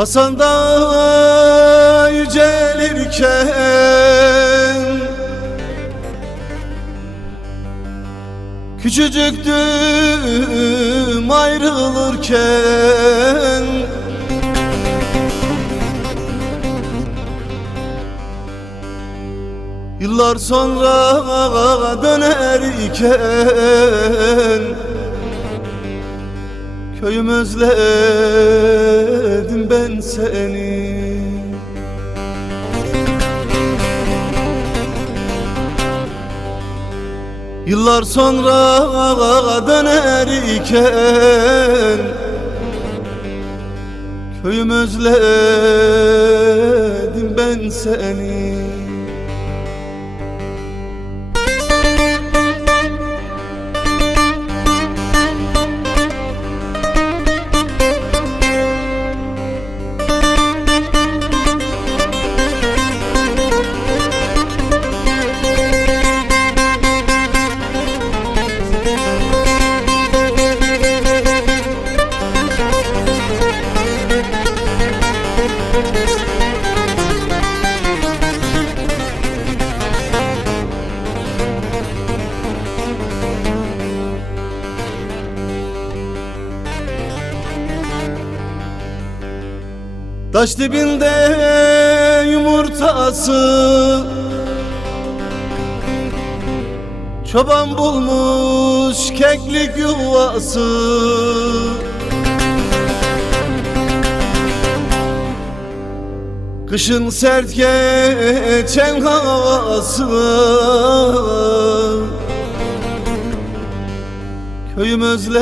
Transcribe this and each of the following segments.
Hasan Dağı yücelirken Küçücüktüm ayrılırken Yıllar sonra döner iken Köyüm özledim ben seni. Yıllar sonra döner iken Köyüm özledim ben seni Taş dibinde yumurtası. Çoban bulmuş keklik yuvası. Kışın sert geçen havası. Köyüm özledim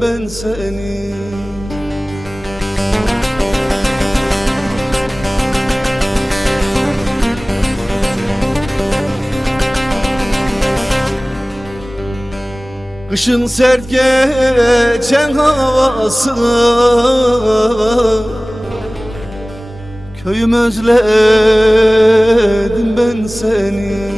ben seni Kışın sert geçen havası. Köyüm özledim ben seni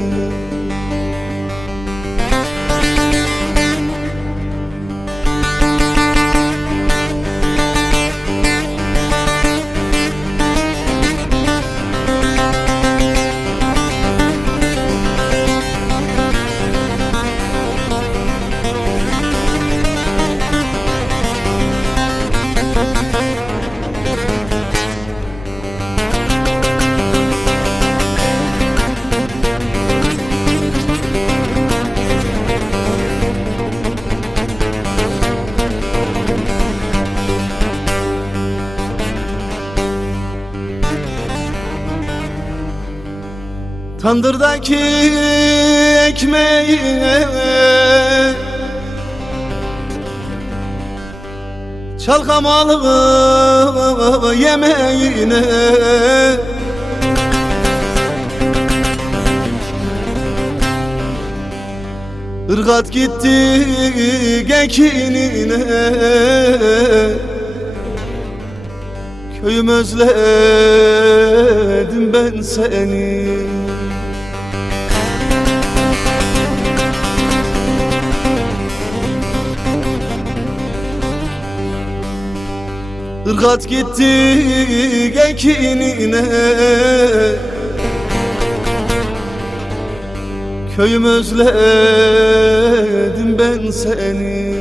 Tandırdaki ekmeğine Çalkamalı yemeğine Irgat gitti gekinine Köyüm özledim ben seni Irgat gitti gekinine Köyüm özledim ben seni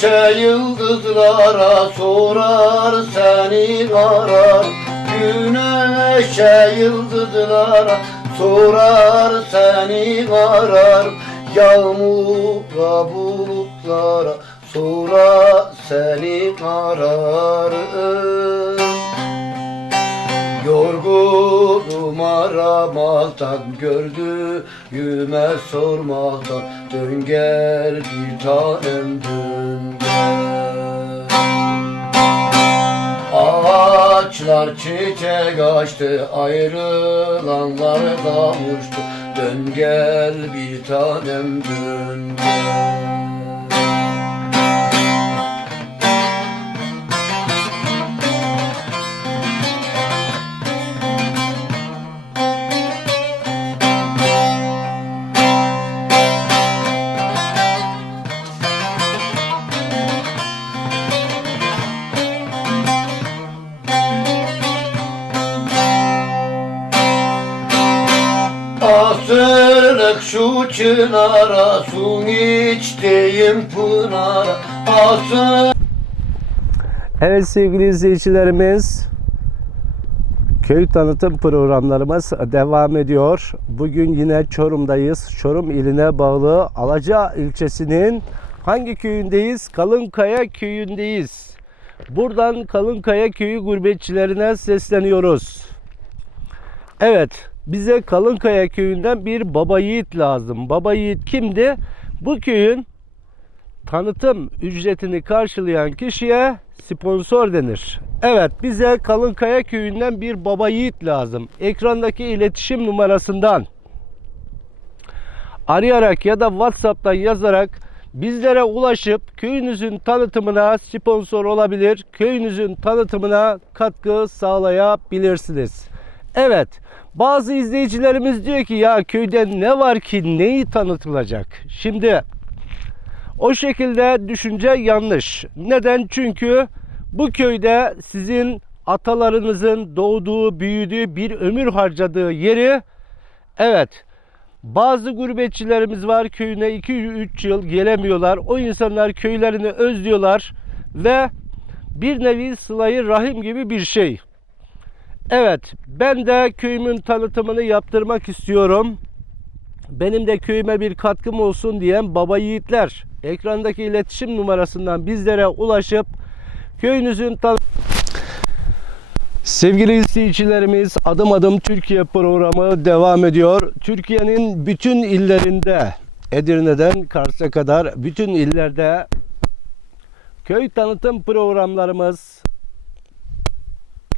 Güneşe yıldızlara sorar seni arar Güneşe yıldızlara sorar seni arar Yağmura bulutlara sorar seni arar Yorgunum aramaktan gördüğüme sormaktan Dön gel bir tanem dön gel. Ağaçlar çiçek açtı ayrılanlar kavuştu Dön gel bir tanem dön gel çınara Su içtiğim pınara Asılık Evet sevgili izleyicilerimiz köy tanıtım programlarımız devam ediyor. Bugün yine Çorum'dayız. Çorum iline bağlı Alaca ilçesinin hangi köyündeyiz? Kalınkaya köyündeyiz. Buradan Kalınkaya köyü gurbetçilerine sesleniyoruz. Evet, bize Kalınkaya köyünden bir baba yiğit lazım. Baba yiğit kimdi? Bu köyün tanıtım ücretini karşılayan kişiye sponsor denir. Evet bize Kalınkaya köyünden bir baba yiğit lazım. Ekrandaki iletişim numarasından arayarak ya da WhatsApp'tan yazarak bizlere ulaşıp köyünüzün tanıtımına sponsor olabilir, köyünüzün tanıtımına katkı sağlayabilirsiniz. Evet, bazı izleyicilerimiz diyor ki ya köyde ne var ki neyi tanıtılacak? Şimdi o şekilde düşünce yanlış. Neden? Çünkü bu köyde sizin atalarınızın doğduğu, büyüdüğü, bir ömür harcadığı yeri evet bazı gurbetçilerimiz var köyüne 2-3 yıl gelemiyorlar. O insanlar köylerini özlüyorlar ve bir nevi sılayı rahim gibi bir şey. Evet, ben de köyümün tanıtımını yaptırmak istiyorum benim de köyüme bir katkım olsun diyen baba yiğitler ekrandaki iletişim numarasından bizlere ulaşıp köyünüzün tan- Sevgili izleyicilerimiz adım adım Türkiye programı devam ediyor. Türkiye'nin bütün illerinde Edirne'den Kars'a kadar bütün illerde köy tanıtım programlarımız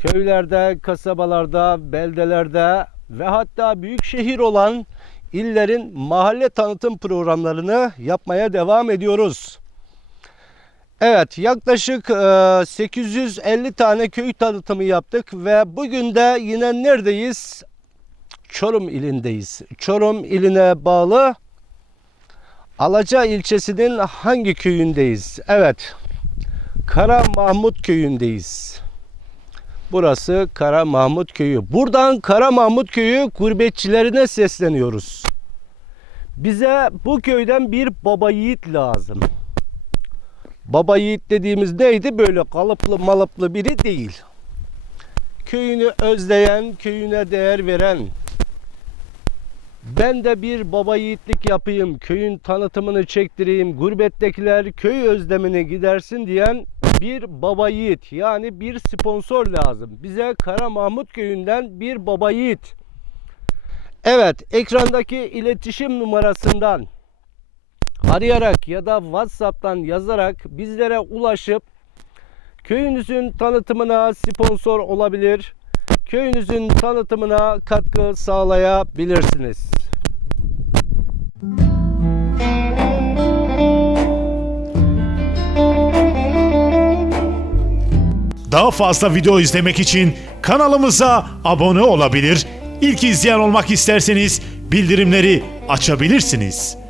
köylerde, kasabalarda, beldelerde ve hatta büyük şehir olan illerin mahalle tanıtım programlarını yapmaya devam ediyoruz. Evet yaklaşık e, 850 tane köy tanıtımı yaptık ve bugün de yine neredeyiz? Çorum ilindeyiz. Çorum iline bağlı Alaca ilçesinin hangi köyündeyiz? Evet. Kara Mahmut köyündeyiz. Burası Kara Mahmut Köyü. Buradan Kara Mahmut Köyü gurbetçilerine sesleniyoruz. Bize bu köyden bir baba yiğit lazım. Baba yiğit dediğimiz neydi? Böyle kalıplı malıplı biri değil. Köyünü özleyen, köyüne değer veren, ben de bir baba yiğitlik yapayım, köyün tanıtımını çektireyim, gurbettekiler köy özlemini gidersin diyen bir baba yiğit yani bir sponsor lazım. Bize Kara Mahmut köyünden bir baba yiğit. Evet ekrandaki iletişim numarasından arayarak ya da WhatsApp'tan yazarak bizlere ulaşıp köyünüzün tanıtımına sponsor olabilir. Köyünüzün tanıtımına katkı sağlayabilirsiniz. Daha fazla video izlemek için kanalımıza abone olabilir, ilk izleyen olmak isterseniz bildirimleri açabilirsiniz.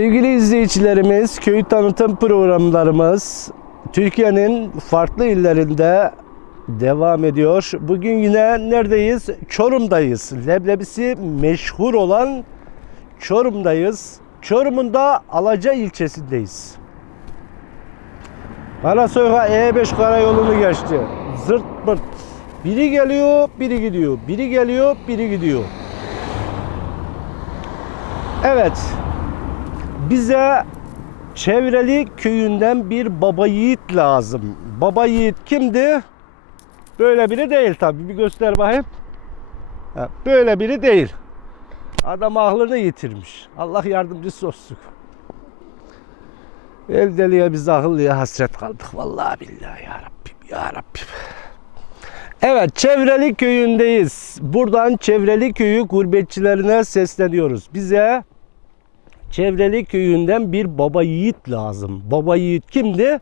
Sevgili izleyicilerimiz, köy tanıtım programlarımız Türkiye'nin farklı illerinde devam ediyor. Bugün yine neredeyiz? Çorum'dayız. Leblebisi meşhur olan Çorum'dayız. Çorum'un da Alaca ilçesindeyiz. Karasoy'a E5 karayolunu geçti. Zırt pırt. Biri geliyor, biri gidiyor. Biri geliyor, biri gidiyor. Evet. Bize Çevreli köyünden bir baba yiğit lazım. Baba yiğit kimdi? Böyle biri değil tabii. Bir göster bakayım. Böyle biri değil. Adam aklını yitirmiş. Allah yardımcısı olsun. El deliye biz akıllıya hasret kaldık. Vallahi billahi ya Rabbim ya Rabbim. Evet Çevreli köyündeyiz. Buradan Çevreli köyü gurbetçilerine sesleniyoruz. Bize Çevreli köyünden bir baba yiğit lazım. Baba yiğit kimdi?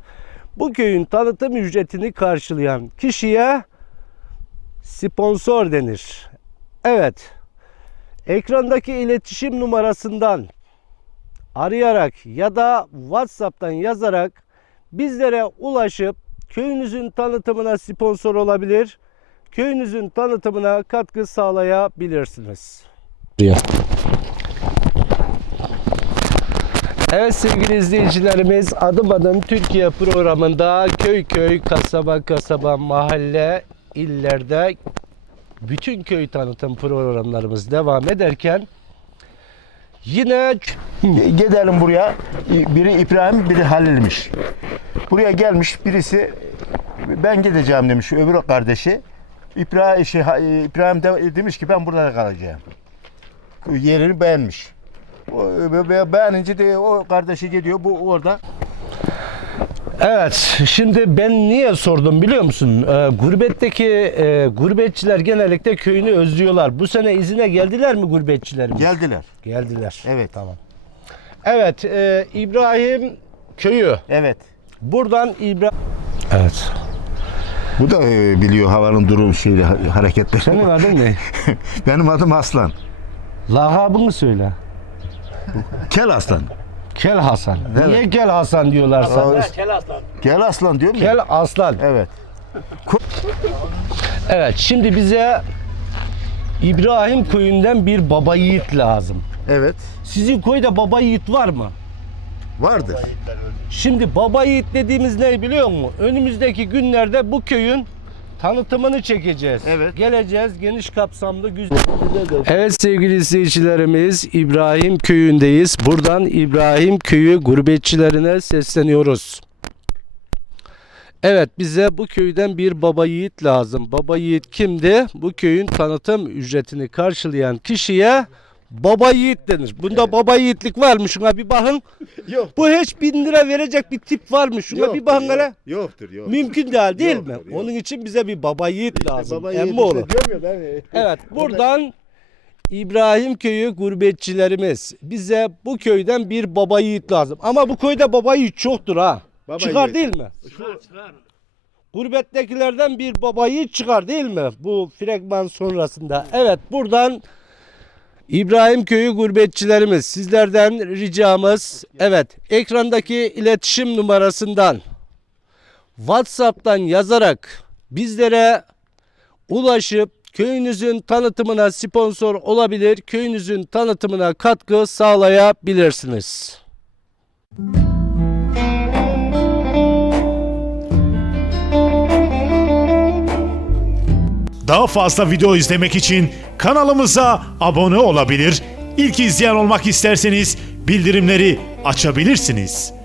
Bu köyün tanıtım ücretini karşılayan kişiye sponsor denir. Evet. Ekrandaki iletişim numarasından arayarak ya da WhatsApp'tan yazarak bizlere ulaşıp köyünüzün tanıtımına sponsor olabilir. Köyünüzün tanıtımına katkı sağlayabilirsiniz. Evet sevgili izleyicilerimiz adım adım Türkiye programında köy köy, kasaba kasaba, mahalle, illerde bütün köy tanıtım programlarımız devam ederken yine Gidelim buraya. Biri İbrahim, biri Halil'miş. Buraya gelmiş birisi ben gideceğim demiş öbür kardeşi. İbrahim, şey, İbrahim de demiş ki ben burada kalacağım. Yerini beğenmiş. Beğenince de o kardeşi gidiyor bu orada. Evet, şimdi ben niye sordum biliyor musun? Ee, gurbetteki e, gurbetçiler genellikle köyünü özlüyorlar. Bu sene izine geldiler mi gurbetçilerimiz? Geldiler. Geldiler. Evet. Tamam. Evet, e, İbrahim köyü. Evet. Buradan İbrahim... Evet. Bu da e, biliyor havanın durum şeyi hareketleri. Senin adın ne? Benim adım Aslan. Lakabını söyle. Kel Aslan. Kel Hasan. Evet. Niye Kel Hasan diyorlar sana? Aa, Kel Aslan diyor mu? Kel Aslan. Evet. Evet, şimdi bize İbrahim köyünden bir baba yiğit lazım. Evet. Sizin köyde baba yiğit var mı? Vardır. Şimdi baba yiğit dediğimiz ne biliyor musun? Önümüzdeki günlerde bu köyün tanıtımını çekeceğiz. Evet. Geleceğiz geniş kapsamlı güzel. Evet sevgili izleyicilerimiz İbrahim köyündeyiz. Buradan İbrahim köyü gurbetçilerine sesleniyoruz. Evet bize bu köyden bir baba yiğit lazım. Baba yiğit kimdi? Bu köyün tanıtım ücretini karşılayan kişiye baba yiğit denir. Bunda baba yiğitlik var mı? Şuna bir bakın. Yok. Bu hiç bin lira verecek bir tip var mı? Şuna bir bakın hele. Yoktur yok. Mümkün değil değil Yoktur, mi? yok. Onun için bize bir baba yiğit lazım. Baba Emmi yiğit oğlu. işte diyorum ya ben. Evet buradan İbrahim köyü gurbetçilerimiz bize bu köyden bir baba yiğit lazım. Ama bu köyde baba yiğit çoktur ha. Baba çıkar yiğit. değil mi? Gurbettekilerden bir baba yiğit çıkar değil mi? Bu fragman sonrasında. Evet buradan İbrahim köyü gurbetçilerimiz sizlerden ricamız evet ekrandaki iletişim numarasından WhatsApp'tan yazarak bizlere ulaşıp köyünüzün tanıtımına sponsor olabilir, köyünüzün tanıtımına katkı sağlayabilirsiniz. Daha fazla video izlemek için kanalımıza abone olabilir, ilk izleyen olmak isterseniz bildirimleri açabilirsiniz.